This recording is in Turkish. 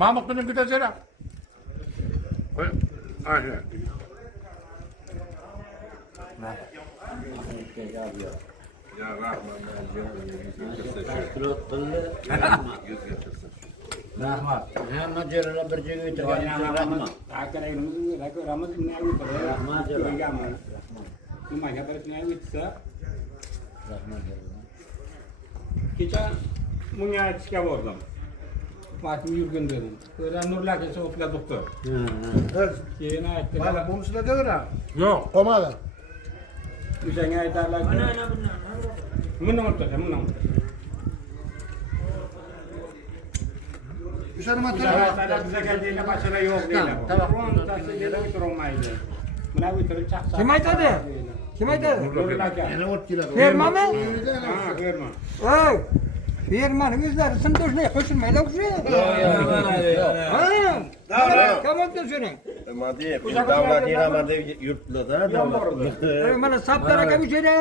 Mahmut benim bir de zera. Aynen. Ya Rahman Rahmat. Hamma joylarga bir joyga o'tirgan rahmat. Kecha bunga aytishga bordim. Vaqtim yurgin dedim. O'ra Nurlar kelsa o'tla doktor. Keyin aytdilar. Bana bunu da öyle. Yok. Komada. O'shanga aytarlar. Buni o'tirsa, buni o'tirsa. Üşanım O'shanga atlar. aytarlar bizga kelganda mashina yo'q deydi. Birontasi yana o'tirolmaydi. Mana o'tirib chaqsa. Kim aytadi? Kim aytadi? Nurlar aka. Yine ot girer. Fermami? Ha, ko'rma. Ey! Fermani o'zlari sindoshlar qo'shilmaylar o'xshaydi. Ha? Kamoqdan so'rang. Davlat yig'amadi yurtlarda davlat. Mana Sattar aka bu yerda